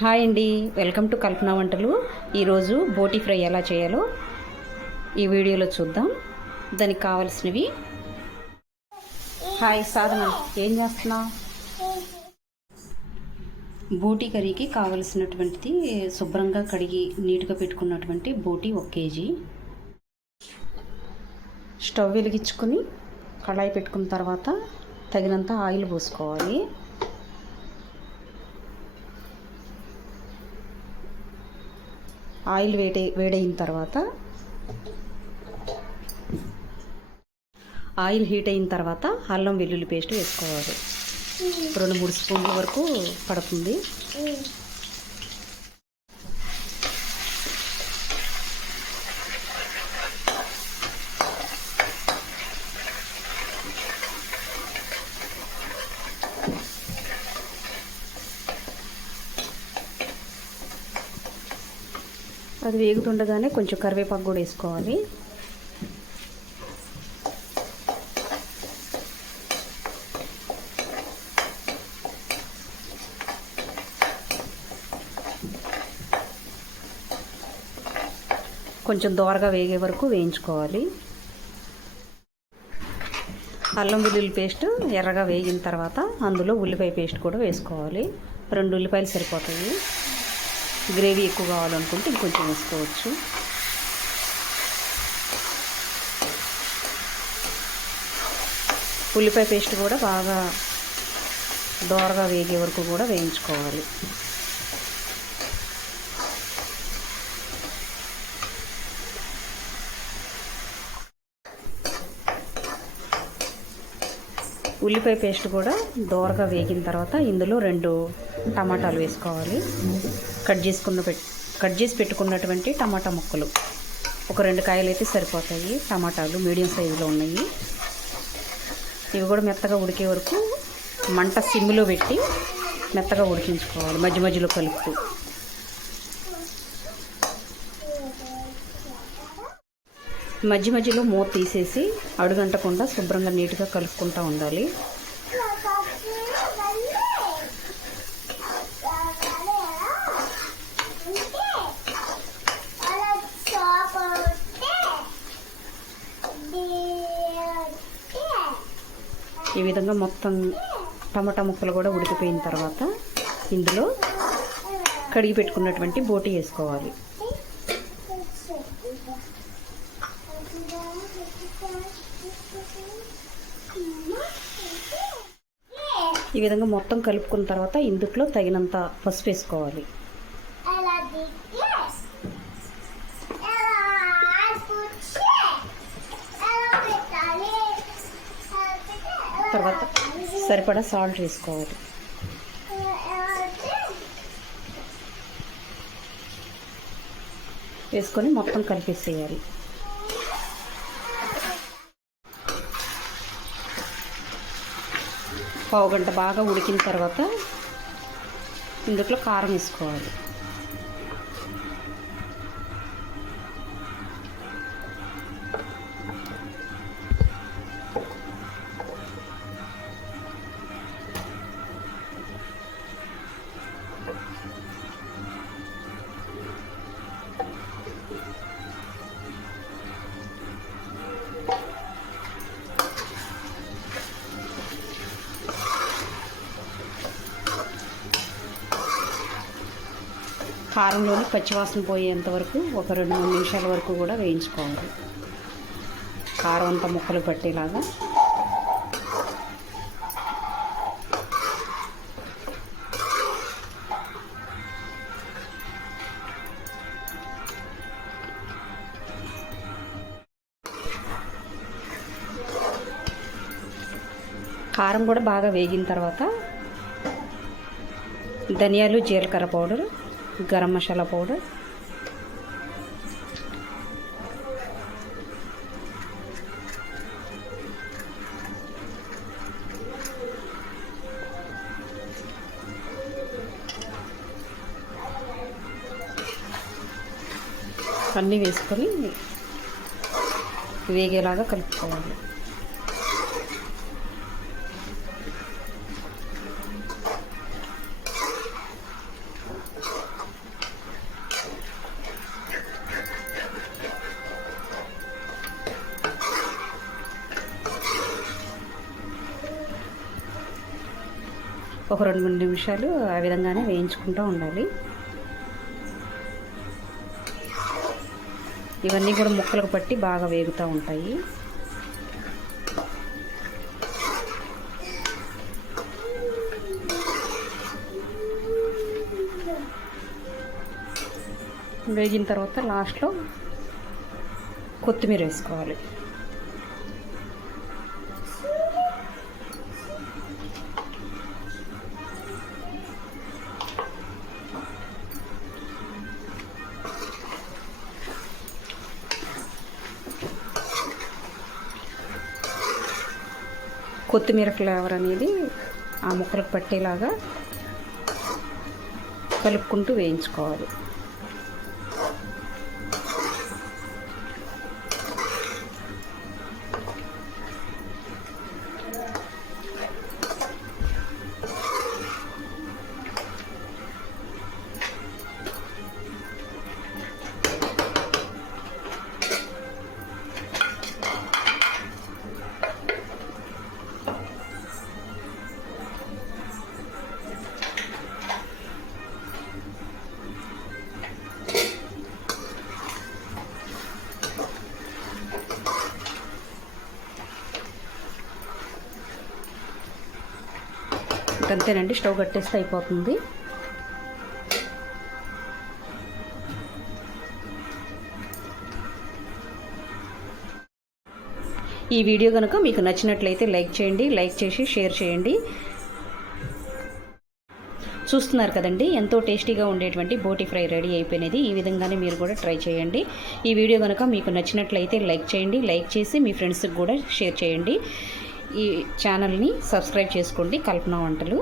Hi అండి. Welcome to కల్పన వంటలు. ఈరోజు బోటి ఫ్రై ఎలా చేయాలో ఈ వీడియోలో చూద్దాం. దానికి కావలసినవి. హాయ్ సాధన ఏం చేస్తున్నావు? బోటి కర్రీకి కావలసినటువంటిది శుభ్రంగా కడిగి నీట్గా పెట్టుకున్నటువంటి బోటి ఒక కేజీ. స్టవ్ వెలిగించుకొని కళాయి పెట్టుకున్న తర్వాత తగినంత ఆయిల్ పోసుకోవాలి. ఆయిల్ వేడి వేడైన తర్వాత ఆయిల్ హీట్ అయిన తర్వాత అల్లం వెల్లుల్లి పేస్ట్ వేసుకోవాలి. రెండు మూడు స్పూన్ల వరకు పడుతుంది. అది వేగుతుండగానే కొంచెం కరివేపాకు కూడా వేసుకోవాలి. కొంచెం దోరగా వేగే వరకు వేయించుకోవాలి. అల్లం వెల్లుల్లి పేస్ట్ ఎర్రగా వేగిన తర్వాత అందులో ఉల్లిపాయ పేస్ట్ కూడా వేసుకోవాలి. రెండు ఉల్లిపాయలు సరిపోతాయి. గ్రేవీ ఎక్కువ కావాలనుకుంటే ఇంకొంచెం వేసుకోవచ్చు. ఉల్లిపాయ పేస్ట్ కూడా బాగా దోరగా వేగే వరకు కూడా వేయించుకోవాలి. ఉల్లిపాయ పేస్ట్ కూడా దోరగా వేగిన తర్వాత ఇందులో రెండు టమాటాలు వేసుకోవాలి. కట్ చేసుకున్న కట్ చేసి పెట్టుకున్నటువంటి టమాటా ముక్కలు. ఒక రెండు కాయలు అయితే సరిపోతాయి. టమాటాలు మీడియం సైజులో ఉన్నాయి. ఇవి కూడా మెత్తగా ఉడికే వరకు మంట సిమ్లో పెట్టి మెత్తగా ఉడికించుకోవాలి. మధ్య మధ్యలో కలుపుతూ. మధ్య మధ్యలో మూత తీసేసి అడుగంటకుండా శుభ్రంగా నీట్గా కలుపుకుంటూ ఉండాలి. ఈ విధంగా మొత్తం టమాటా ముక్కలు కూడా ఉడికిపోయిన తర్వాత ఇందులో కడిగి పెట్టుకున్నటువంటి బోటి వేసుకోవాలి. ఈ విధంగా మొత్తం కలుపుకున్న తర్వాత ఇందుట్లో తగినంత పసుపు వేసుకోవాలి. తర్వాత సరిపడా సాల్ట్ వేసుకోవాలి. వేసుకొని మొత్తం కలిపేసేయాలి. పావు గంట బాగా ఉడికిన తర్వాత ఇందులో కారం వేసుకోవాలి. కారంలోని పచ్చివాసన పోయేంత వరకు ఒక రెండు మూడు నిమిషాల వరకు కూడా వేయించుకోవాలి. కారం అంతా ముక్కలు పట్టేలాగా. కారం కూడా బాగా వేగిన తర్వాత ధనియాలు జీలకర్ర పౌడరు గరం మసాలా పౌడర్. అన్నీ వేసుకొని వేగేలాగా కలుపుకోవాలి. ఒక రెండు మూడు నిమిషాలు ఆ విధంగానే వేయించుకుంటూ ఉండాలి. ఇవన్నీ కూడా ముక్కలకు పట్టి బాగా వేగుతూ ఉంటాయి. వేగిన తర్వాత లాస్ట్లో కొత్తిమీర వేసుకోవాలి. కొత్తిమీర ఫ్లేవర్ అనేది ఆ ముక్కలకు పట్టేలాగా కలుపుకుంటూ వేయించుకోవాలి. అంతేనండి స్టవ్ కట్టేస్తే అయిపోతుంది. ఈ వీడియో కనుక మీకు నచ్చినట్లయితే లైక్ చేయండి లైక్ చేసి షేర్ చేయండి. చూస్తున్నారు కదండి ఎంతో టేస్టీగా ఉండేటువంటి బోటి ఫ్రై రెడీ అయిపోయినది. ఈ విధంగానే మీరు కూడా ట్రై చేయండి. ఈ వీడియో కనుక మీకు నచ్చినట్లయితే లైక్ చేయండి లైక్ చేసి మీ ఫ్రెండ్స్కి కూడా షేర్ చేయండి. ఈ ఛానల్ని సబ్స్క్రైబ్ చేసుకోండి. కల్పన వంటలు.